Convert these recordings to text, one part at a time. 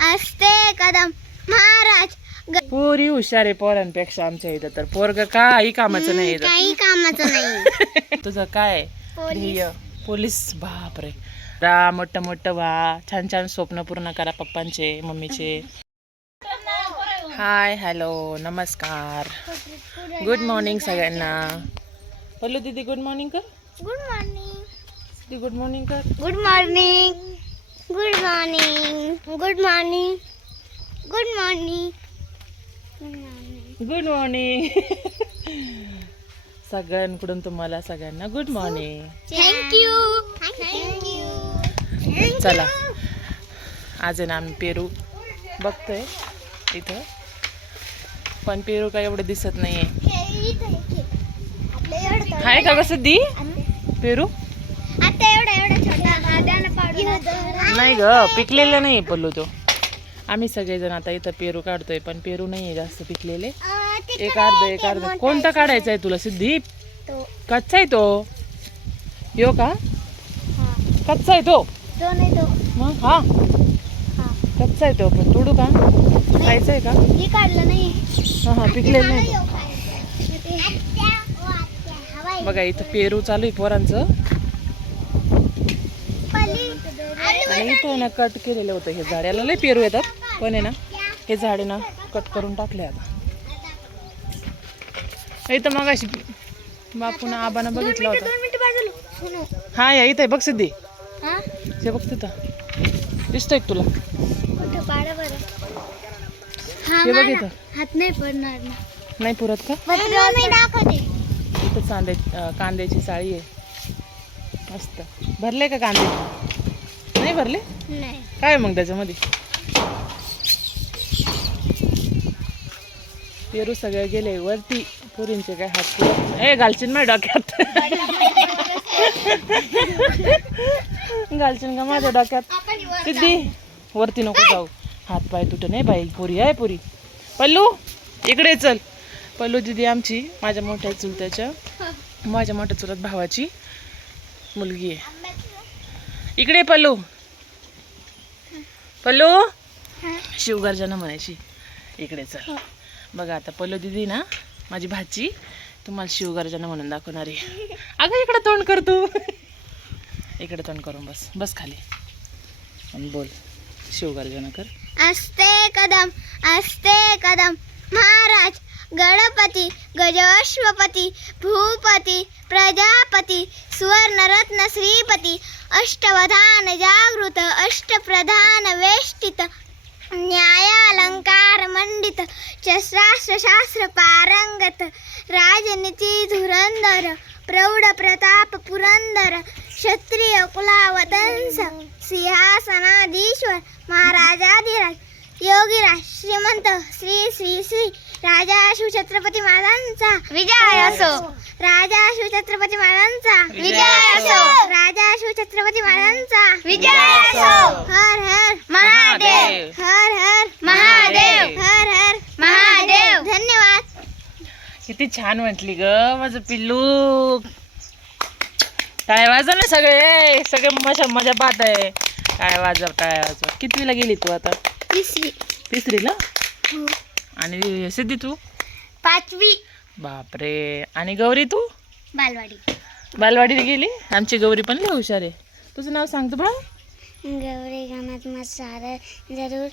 असते कदम. महाराज पुरी हुशार आहे पोरांपेक्षा आमच्या इथं तर पोरग काही कामाचं नाही इथं. काही कामाचं नाही. तुझं काय? पोलीस. ध्येय. पोलीस? बापरे. रा मोठं मोठं व्हा. छान छान स्वप्न पूर्ण करा पप्पांचे मम्मीचे. हाय हॅलो नमस्कार. गुड मॉर्निंग सगळ्यांना. पल्लू दीदी गुड मॉर्निंग कर. गुड मॉर्निंग दीदी गुड मॉर्निंग कर. Good morning good morning good morning good morning good morning सगळ्यांकडून तुम्हाला सगळ्यांना गुड मॉर्निंग थँक्यू चला. आज आहे ना आम्ही पेरू बघतोय इथं. पण पेरू काय एवढं दिसत नाहीये. आहे का कसं दी? पेरू? नाही ग पिकलेलं नाही पल्लू तो आम्ही सगळेजण आता इथं पेरू काढतोय पण पेरू नाहीये जास्त पिकलेले एक अर्ध एक अर्ध कोणता काढायचा आहे तुला सिद्धी तो कच्चा आहे तो यो का हा कच्चा आहे तो तो नाही तो मग हा हा कच्चा आहे तो पण तोडू का खायचा आहे का हे काढलं नाही हा हा पिकलेलं नाही तो. बघा इथं पेरू चालू आहे पोरांचं आणि इथं ना कट केलेलं होतं हे झाडाला लय पेरू येतात. पण आहे ना हे झाड ना कट करून टाकले आता. इथं मग अशी बापून आबानं बघितला होता दोन मिनिटं बाजूला. सुनो. हा या इथं आहे बघ सिद्धी. हा? ते बघ तिथं. दिसतंय तुला? हा बघ. इथं. हात नाही पडणार ना. नाही पुरत का? इथं कांद्याची साळी आहे. मस्त. भरले का कांदे? नाही भरले? नाही. काय मग त्याच्यामध्ये? पेरू सगळे गेले वरती पुरींचे काय हात ए घालशील माझ्या डोक्यात. घालशील का माझ्या डोक्यात? सिद्धी वरती नको जाऊ. हात पाय तुट नाही बाई. पुरी आहे पुरी. पल्लू इकडे चल. पल्लू दिदी आमची माझ्या मोठ्या चुलत्याच्या माझ्या मोठ्या चुलत भावाची मुलगी आहे. इकडे पल्लू. पल्लू? शिवगर्जना म्हणायची. इकडे चल. बघा आता पल्लू दिदी ना माझी भाची तुम्हाला शिवगर्जना म्हणून दाखवणार आहे. अगं इकडे तोंड कर तू. इकडे तोंड करून बस. बस खाली. आणि बोल. शिवगर्जना कर. असते कदम असते कदम. महाराज गणपती गजश्वपती भूपती प्रजापती सुवर्णरत्न श्रीपती अष्टवधान जागृत अष्टप्रधान वेष्टित न्यायालंकार मंडित शस्त्रास्त्रशास्त्र पारंगत राजनीती धुरंधर प्रौढ प्रताप पुरंदर किती छान म्हटली ग माझं पिल्लू. काय वाजव ना सगळे? सगळे मजा मजा पाहत आहे. काय वाजव काय वाजव. कितवीला गेली तू आता? तिसरी. तिसरीला? आणि सिद्धी तू? पाचवी. बापरे. आणि गौरी तू? बालवाडी. बालवाडीला गेली? आमची गौरी पण लय हुशार आहे. तुझं नाव सांगतो बाळ. गौरी गाण्यात मग सारं जरूर.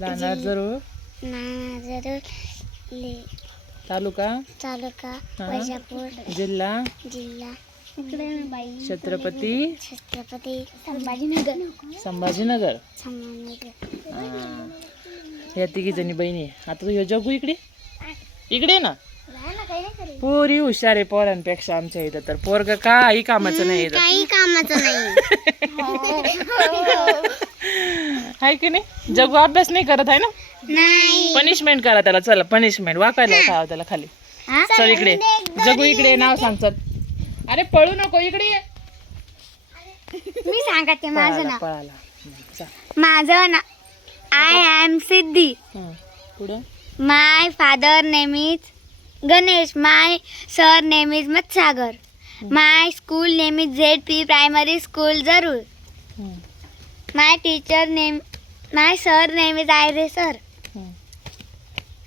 राहणार जरूर. ना जरूर ले तालुका? तालुका हा. वैजापूर. जिल्हा? जिल्हा. छत्रपती? छत्रपती. संभाजीनगर. संभाजीनगर. संभाजीनगर. हा. या तिघी जणी बहिणी. आहे. आता तुझ्या जगू इकडे? इकडे ये ना. पोरी हुशार आहे पोरांपेक्षा आमच्या इथं तर. पोरग काही कामाचं नाही इथं. काही कामाचं नाही. आहे की नाही? जगू अभ्यास नाही करत आहे ना? नाही. पनिशमेंट करा त्याला चला पनिशमेंट वाकायला खावा त्याला खाली. हा? चल इकडे. जगू इकडे नाव सांग चल. अरे पळू नको इकडे ये. मी सांगते माझं पळाला नाव. पळाला. हं, चल. माझं नाव आय एम सिद्धी हं, पुढं? My father name is Ganesh my surname is Matsagar my school name is Z P primary school जरूर हं. My teacher name my surname is Ayre sir.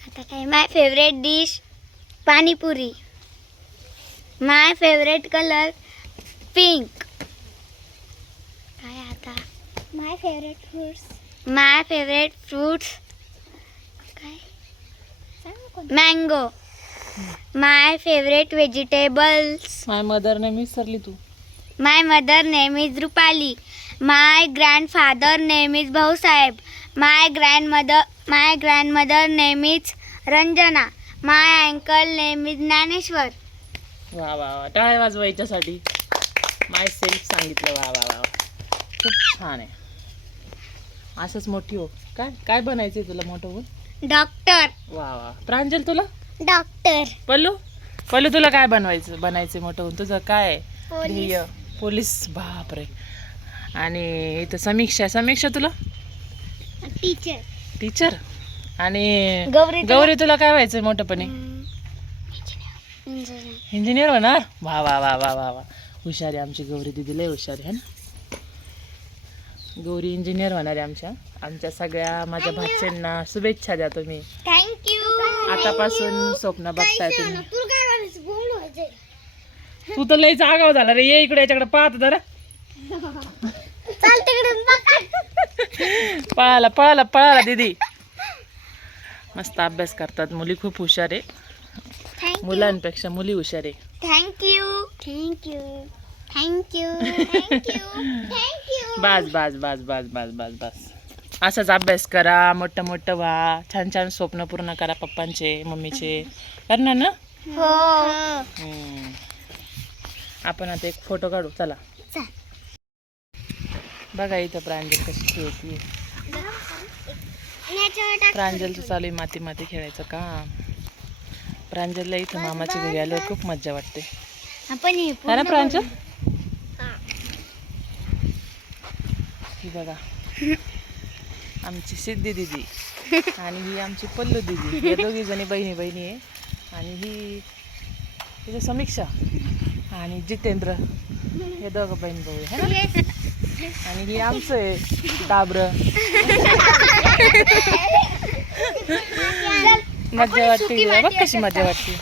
आता काय? My favourite dish panipuri. My favourite colour pink काय आता? My favourite fruits my favourite fruits काय? Mango my favourite vegetables my mother name विसरली तू. My mother name is Rupali my grandfather name is Bhausaheb my grandmother my grandmother name is Ranjana my uncle name is Dnyaneshwar. वा वा वा. टाळ्या वाजवा याच्यासाठी. माय self सांगितलं वा वा वा. खूप छान आहे. असंच मोठी हो. काय काय बनायचंय तुला मोठं होऊन? डॉक्टर वा वा. प्रांजल तुला? डॉक्टर पल्लू? पल्लू तुला काय बनवायचं बनायचं मोठं होऊन? तुझं काय आहे? ध्येय. पोलीस बापरे. आणि इथं समीक्षा समीक्षा तुला? टीचर टीचर आणि गौरी गौरी तुला काय व्हायचं मोठंपणे? इंजिनियर. होणार? वा वा वा वा वा वा. हुशारी आमची गौरी दिदी लय हुशारी है ना? गौरी इंजिनियर होणार आहे आमच्या. आमच्या सगळ्या माझ्या भाच्यांना शुभेच्छा द्या तुम्ही. थँक्यू आतापासून स्वप्न बघताय तुम्ही. तू काय म्हणायचं? बोल व्हायचंय तू तर लय जागाव झाला रे. ये इकडे याच्याकडे पाहत जरा चाल तिकडून पळाला पळाला पळाला दीदी. मस्त अभ्यास करतात. मुली खूप हुशार आहे. मुलांपेक्षा मुली हुशार आहे. Thank you thank you thank you बस बस बस बस बस बस बस. असाच अभ्यास करा मोठं मोठं व्हा. छान छान स्वप्न पूर्ण करा पप्पांचे मम्मीचे. करणार ना? हो. आपण आता एक फोटो काढू. चला. चल. बघा इथं प्रांजल कशी खेळती प्रांजलचं चालू आहे माती माती खेळायचं का प्रांजलला इथं मामाच्या घरी आल्यावर खूप मज्जा वाटते. हे ना प्रांजल? ही बघा. आमची सिद्धी दिदी आणि ही आमची पल्लू दिदी. या दोघी जणी बहिणी बहिणी आहे. आणि ही तिथे समीक्षा आणि जितेंद्र. हे दोघं बहीण भाऊ आहे आणि ही आमचं आहे डाबर मज्जा वाटते. बघ कशी मजा वाटते.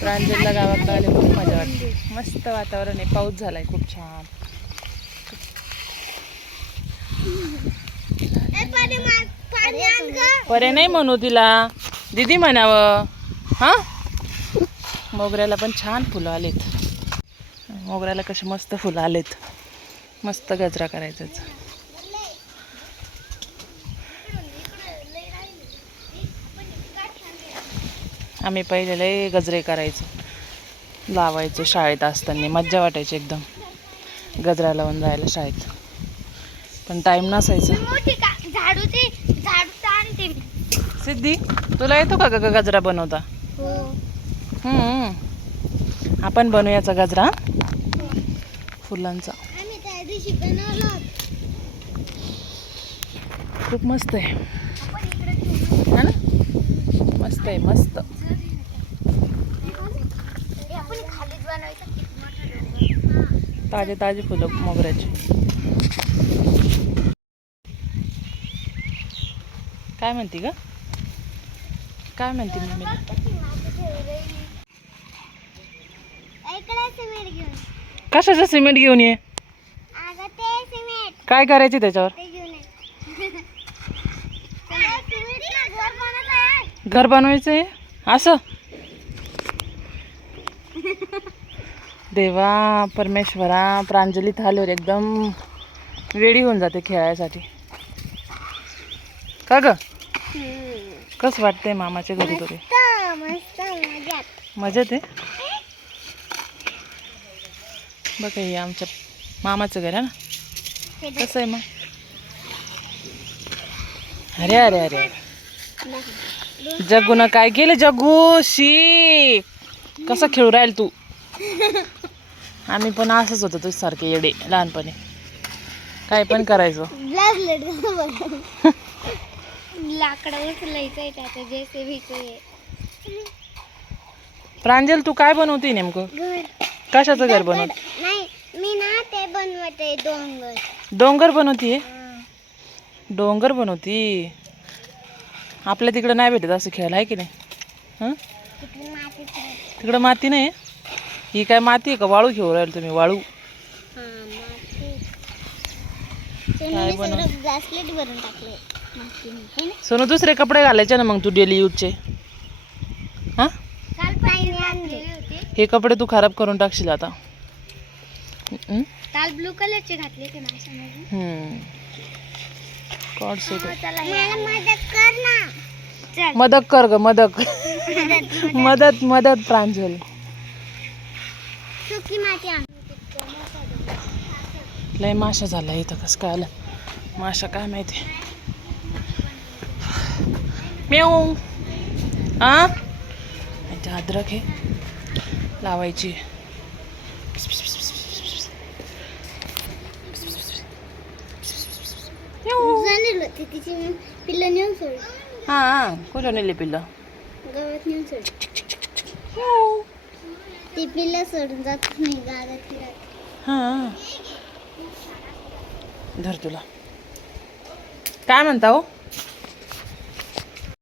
प्रांजलला गावाकडे आले खूप मजा वाटते. मस्त वातावरण आहे. पाऊस झालाय खूप छान. परे नाही म्हणू तिला. दीदी म्हणावं. हा? मोगऱ्याला पण छान फुलं आलेत. मोगऱ्याला कशी मस्त फुलं आलेत. मस्त गजरा करायचाच. आम्ही पहिले लय गजरे करायचो. लावायचो शाळेत असताना मज्जा वाटायची एकदम. गजरा लावून जायला शाळेत. पण टाईम नसायचा. सिद्धी तुला येतो का ग गजरा बनवता? हो. हम्म. आपण बनवूयाचा गजरा फुलांचा. खूप मस्त आहे. हा ना? मस्त आहे मस्त. ताजे ताजे फुलं मोगऱ्याची. काय म्हणती ग? काय म्हणते मम्मी? कशाचं सिमेंट घेऊन ये? काय करायचे त्याच्यावर? घर बनत आहे घर बनवायचं आहे असं? देवा परमेश्वरा प्रांजलीत आल्यावर एकदम रेडी होऊन जाते खेळायसाठी. का ग? कसं वाटतंय मामाच्या घरी मजात. मजेत आहे? बघा हे आमच्या मामाचं घर आहे ना? कसं आहे मग? अरे अरे अरे जग्गूनं काय केलं? जग्गू शी. कसं खेळू राहील तू? आम्ही पण असंच होतो तुझ सारखे येडे लहानपणी. काय पण करायचो. लाकडं उचलायचं आहे त्याचं जे सेवीचं प्रांजल तू काय बनवते नेमकं? कशाचं घर बनवत? नाही मी ना ते बनवते डोंगर. डोंगर बनवतीये डोंगर बनवती. आपल्या तिकडं नाही भेटत असं खेळायला आहे की नाही? हं? तिकडं माती नाही? ही काय माती आहे का? वाळू घेऊन राहील तुम्ही वाळू. काय बनव ब्रासलेट भरून टाकले सोनू दुसरे कपडे घालायचे ना मग तू डेली यूजचे? हां? काल आणले हे कपडे तू खराब करून टाकशील आता. हं? काल ब्लू कलरचे घातले ते नाही समजले हं. कॉड सेट मला मदत कर ना. चल. मदत कर ग मदत. मदत मदत. प्रांजल. सुकी माती आण. लय माशा झाल्या इथं कसं काय आलं माशा काय माहिती? मेऊ. आ? अद्रक हे लावायची. जाणार होती. तिची पिल्लं नेऊन सोड हा हा. नेले पिल्लं? गावात नेऊन सोड ती पिल्लं सोडून जात नाही गावात फिरत. हा. धर तुला. काय म्हणता हो?